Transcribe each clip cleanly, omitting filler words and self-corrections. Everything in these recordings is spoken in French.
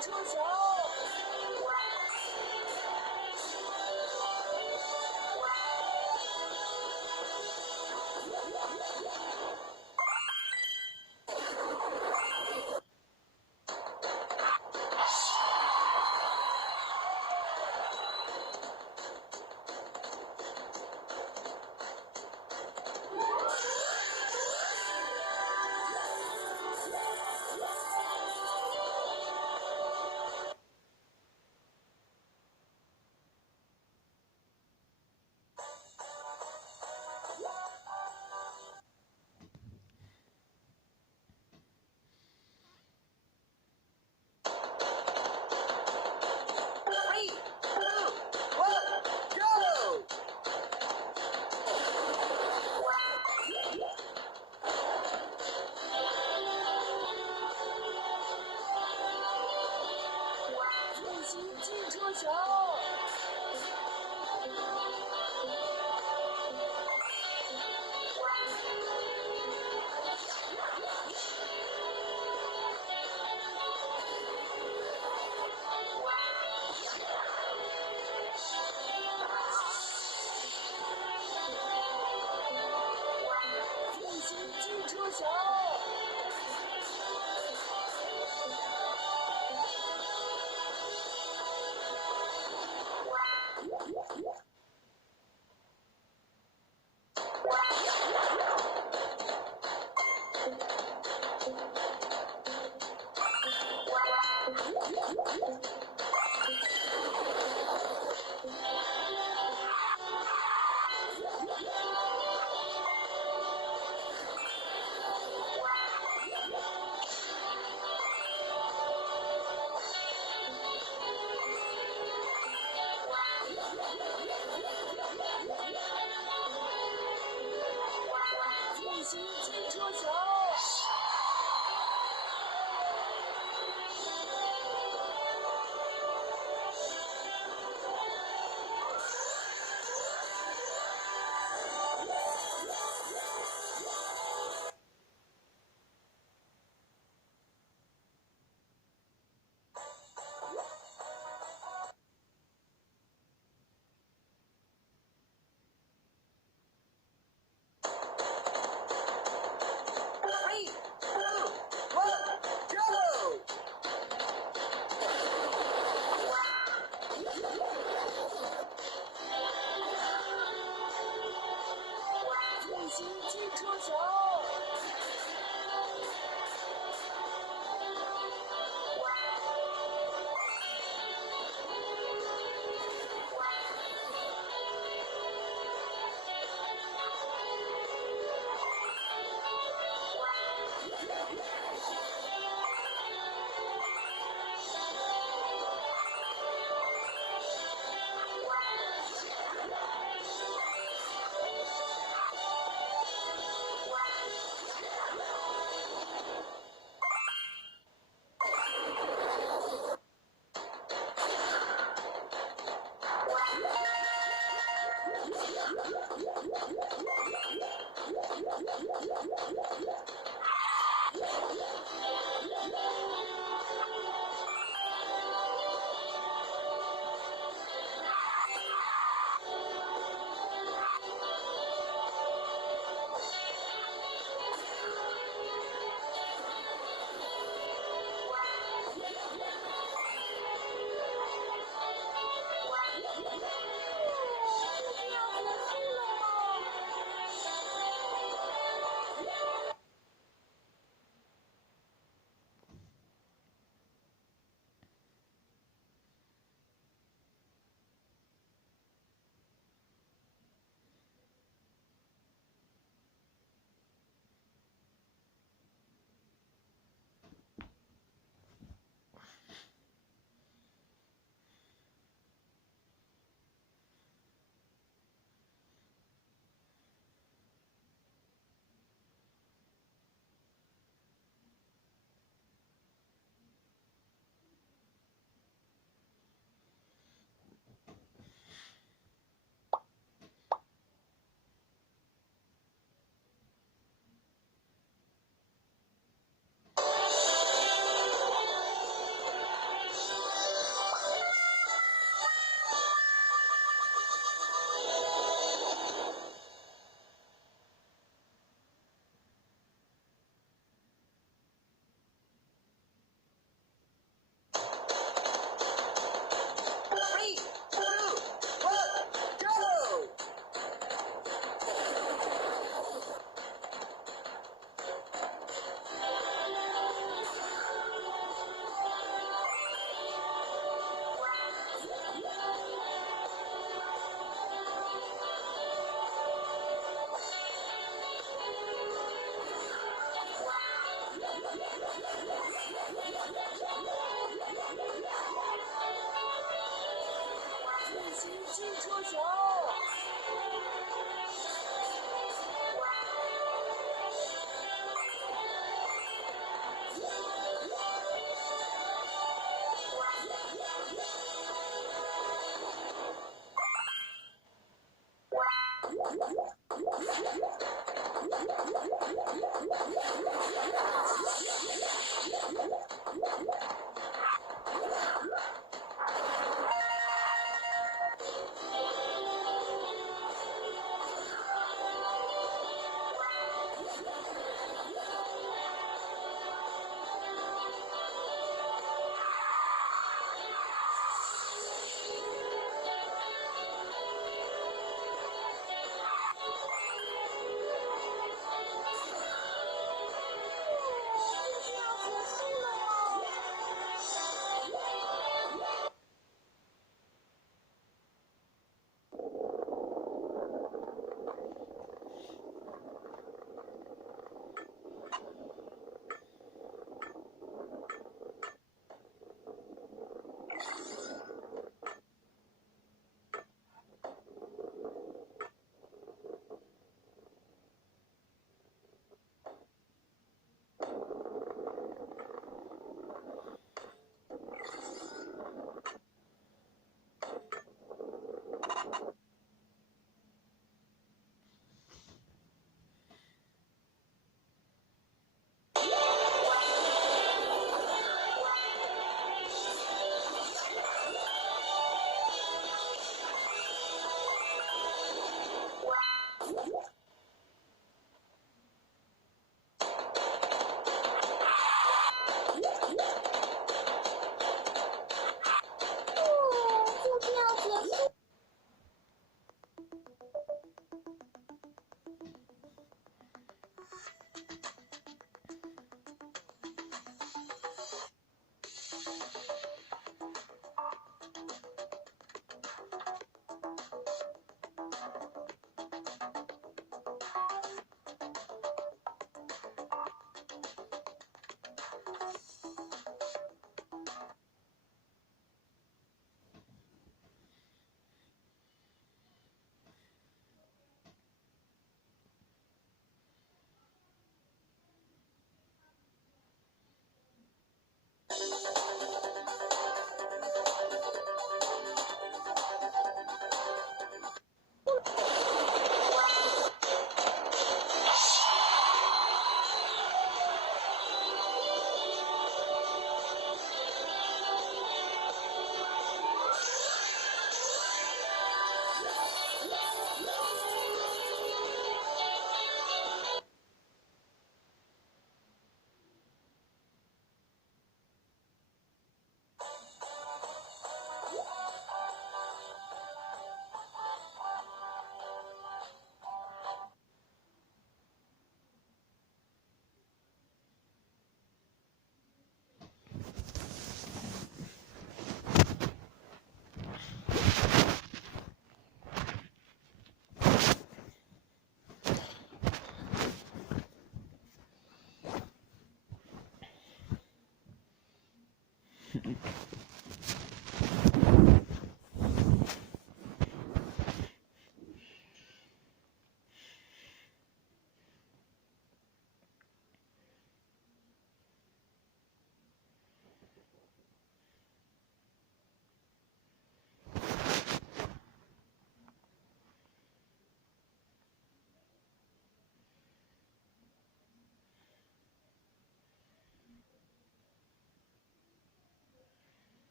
车桥。进车桥。进车桥。进车桥。进车桥。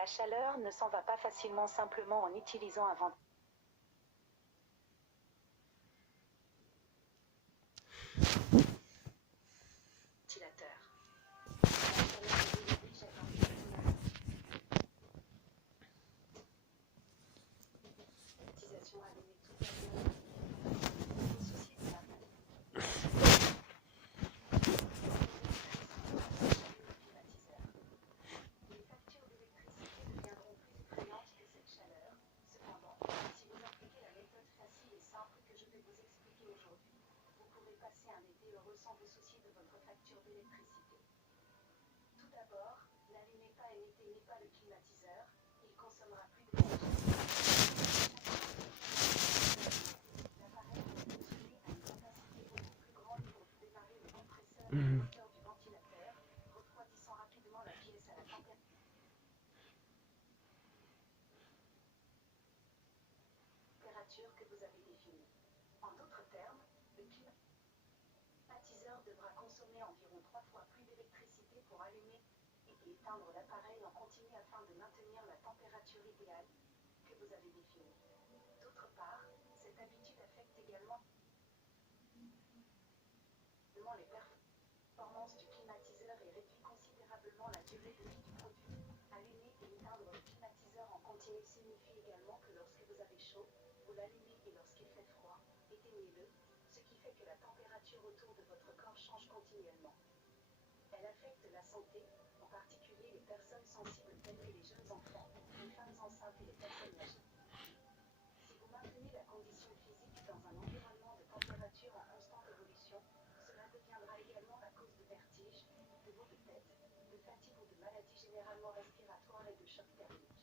La chaleur ne s'en va pas facilement simplement en utilisant un ventilateur. Sans vous soucier de votre facture d'électricité. Tout d'abord, n'allumez pas et n'éteignez pas le climatiseur, il consommera plus d'énergie. L'appareil est fonctionné à une capacité beaucoup plus grande pour démarrer le compresseur et le moteur du ventilateur, refroidissant rapidement la pièce à la température que vous avez définie. En d'autres termes, le climatiseur devra consommer environ 3 fois plus d'électricité pour allumer et éteindre l'appareil en continu afin de maintenir la température idéale que vous avez définie. D'autre part, cette habitude affecte également les performances du climatiseur et réduit considérablement la durée de vie du produit. Allumer et éteindre le climatiseur en continu signifie également que lorsque vous avez chaud, vous l'allumez et lorsqu'il fait froid, éteignez-le, ce qui fait que la température autour de votre corps change continuellement. Elle affecte la santé, en particulier les personnes sensibles telles que les jeunes enfants, les femmes enceintes et les personnes âgées. Si vous maintenez la condition physique dans un environnement de température en constante évolution, cela deviendra également la cause de vertiges, de maux de tête, de fatigue ou de maladies généralement respiratoires et de choc thermique.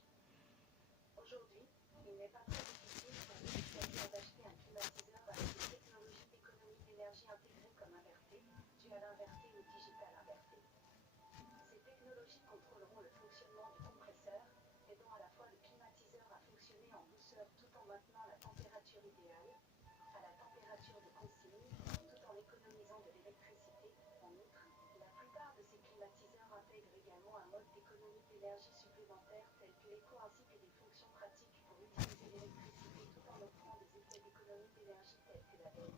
Aujourd'hui, il n'est pas très difficile pour vous de choisir d'acheter un climatiseur avec des technologies d'économie d'énergie intégrées comme inverté, dual inverté ou digital inverté. Ces technologies contrôleront le fonctionnement du compresseur, aidant à la fois le climatiseur à fonctionner en douceur tout en maintenant la température idéale, à la température de consigne, tout en économisant de l'électricité. En outre, la plupart de ces climatiseurs intègrent également un mode d'économie d'énergie supplémentaire tel que l'éco ainsi que des fonctions pratiques pour utiliser l'électricité tout en offrant des effets d'économie d'énergie tels que la veille.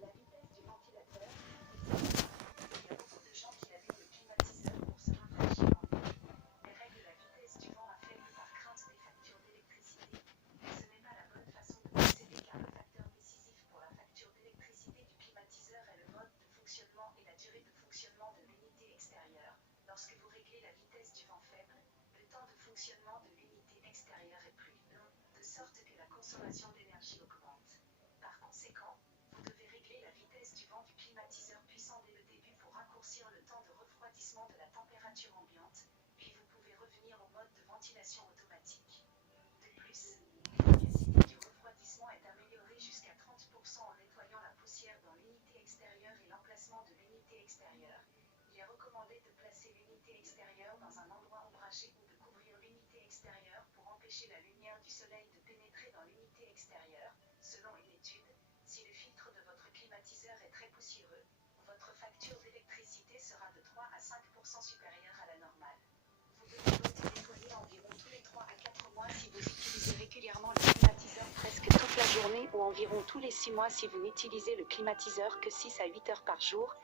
La vitesse du ventilateur, il y a beaucoup de gens qui allument le climatiseur pour se rafraîchir en hiver, mais règlent la vitesse du vent à faible par crainte des factures d'électricité. Ce n'est pas la bonne façon de procéder car le facteur décisif pour la facture d'électricité du climatiseur est le mode de fonctionnement et la durée de fonctionnement de l'unité extérieure. Lorsque vous réglez la vitesse du vent faible, le temps de fonctionnement de l'unité extérieure est plus long, de sorte que la consommation d'énergie augmente. Par conséquent, vous devez régler la vitesse du vent du climatiseur puissant dès le début pour raccourcir le temps de refroidissement de la température ambiante, puis vous pouvez revenir au mode de ventilation automatique. De plus, l'efficacité du refroidissement est améliorée jusqu'à 30% en nettoyant la poussière dans l'unité extérieure et l'emplacement de l'unité extérieure. Il est recommandé de placer l'unité extérieure dans un endroit ombragé ou de couvrir l'unité extérieure pour empêcher la lumière du soleil de pénétrer dans l'unité extérieure. Selon une étude, si le filtre de votre climatiseur est très poussiéreux, votre facture d'électricité sera de 3 à 5% supérieure à la normale. Vous devez donc nettoyer environ tous les 3 à 4 mois si vous utilisez régulièrement le climatiseur presque toute la journée ou environ tous les 6 mois si vous n'utilisez le climatiseur que 6 à 8 heures par jour.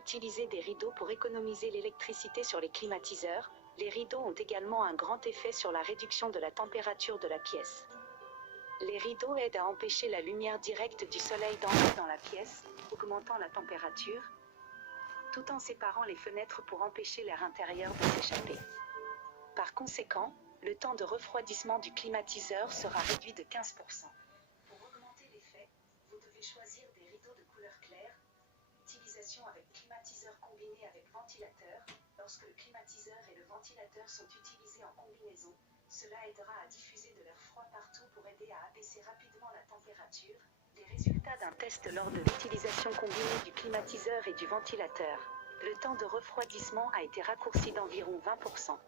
Utilisez des rideaux pour économiser l'électricité sur les climatiseurs. Les rideaux ont également un grand effet sur la réduction de la température de la pièce. Les rideaux aident à empêcher la lumière directe du soleil d'entrer dans la pièce, augmentant la température, tout en séparant les fenêtres pour empêcher l'air intérieur de s'échapper. Par conséquent, le temps de refroidissement du climatiseur sera réduit de 15%. Pour augmenter l'effet, vous devez choisir des rideaux de couleur claire. Utilisation avec climatiseur combiné avec ventilateur. Lorsque le climatiseur et le ventilateur sont utilisés en combinaison, cela aidera à diffuser de l'air froid partout pour aider à abaisser rapidement la température. Les résultats d'un test lors de l'utilisation combinée du climatiseur et du ventilateur. Le temps de refroidissement a été raccourci d'environ 20%.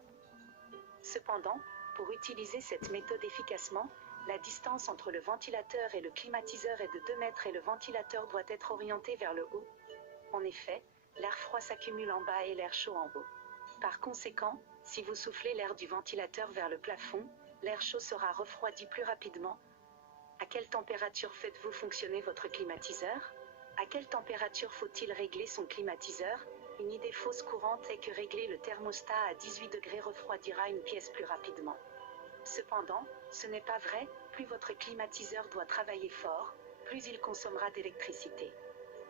Cependant, pour utiliser cette méthode efficacement, la distance entre le ventilateur et le climatiseur est de 2 mètres et le ventilateur doit être orienté vers le haut. En effet, l'air froid s'accumule en bas et l'air chaud en haut. Par conséquent, Si vous soufflez l'air du ventilateur vers le plafond, l'air chaud sera refroidi plus rapidement. À quelle température faites-vous fonctionner votre climatiseur? À quelle température faut-il régler son climatiseur? Une idée fausse courante est que régler le thermostat à 18 degrés refroidira une pièce plus rapidement. Cependant, ce n'est pas vrai, plus votre climatiseur doit travailler fort, plus il consommera d'électricité.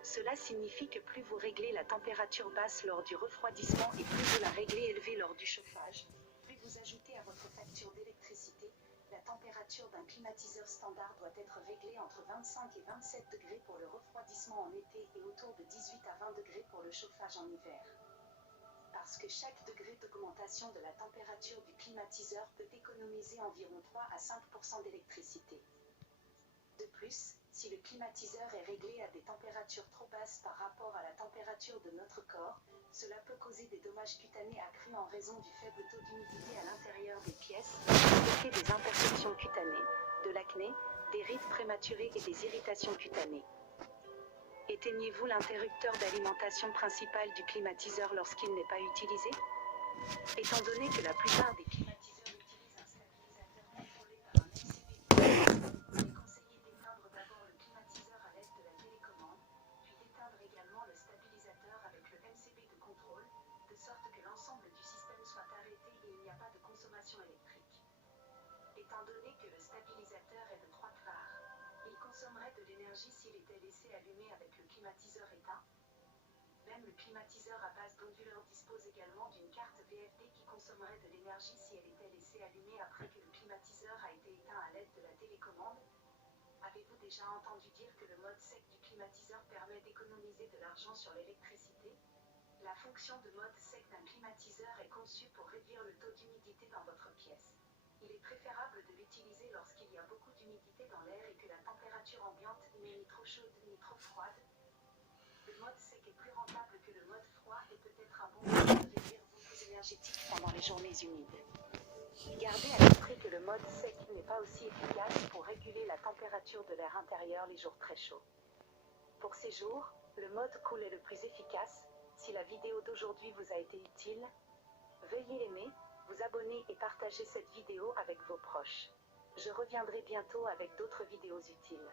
Cela signifie que plus vous réglez la température basse lors du refroidissement et plus vous la réglez élevée lors du chauffage, plus vous ajoutez à votre facture d'électricité. La température d'un climatiseur standard doit être réglée entre 25 et 27 degrés pour le refroidissement en été et autour de 18 à 20 degrés pour le chauffage en hiver. Parce que chaque degré d'augmentation de la température du climatiseur peut économiser environ 3 à 5% d'électricité. De plus, si le climatiseur est réglé à des températures trop basses par rapport à la température de notre corps, cela peut causer des dommages cutanés accrus en raison du faible taux d'humidité à l'intérieur des pièces, provoquer des imperfections cutanées, de l'acné, des rides prématurées et des irritations cutanées. Éteignez-vous l'interrupteur d'alimentation principal du climatiseur lorsqu'il n'est pas utilisé? Étant donné que la plupart des climatiseurs utilisent un stabilisateur contrôlé par un MCB, il est conseillé d'éteindre d'abord le climatiseur à l'aide de la télécommande, puis d'éteindre également le stabilisateur avec le MCB de contrôle, de sorte que l'ensemble du système soit arrêté et il n'y a pas de consommation électrique. Étant donné que le stabilisateur est de 3 quarts, il consommerait de l'énergie s'il était laissé allumé avec le climatiseur éteint. Même le climatiseur à base d'onduleur dispose également d'une carte VFD qui consommerait de l'énergie si elle était laissée allumée après que le climatiseur a été éteint à l'aide de la télécommande. Avez-vous déjà entendu dire que le mode sec du climatiseur permet d'économiser de l'argent sur l'électricité? La fonction de mode sec d'un climatiseur est conçue pour réduire le taux d'humidité dans votre pièce. Il est préférable de l'utiliser lorsqu'il y a beaucoup d'humidité dans l'air et que la température ambiante n'est ni trop chaude ni trop froide. Le mode sec est plus rentable que le mode froid et peut être un bon moyen de réduire vos coûts énergétiques pendant les journées humides. Gardez à l'esprit que le mode sec n'est pas aussi efficace pour réguler la température de l'air intérieur les jours très chauds. Pour ces jours, le mode cool est le plus efficace. Si la vidéo d'aujourd'hui vous a été utile, veuillez aimer, vous abonner et partager cette vidéo avec vos proches. Je reviendrai bientôt avec d'autres vidéos utiles.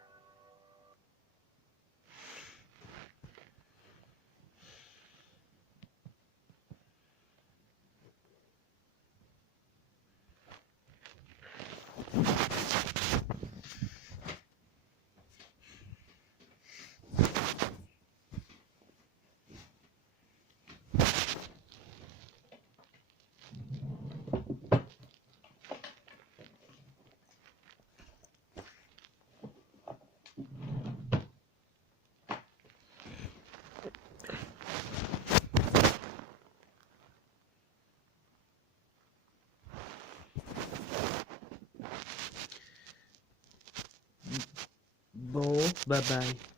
Bon, bye bye.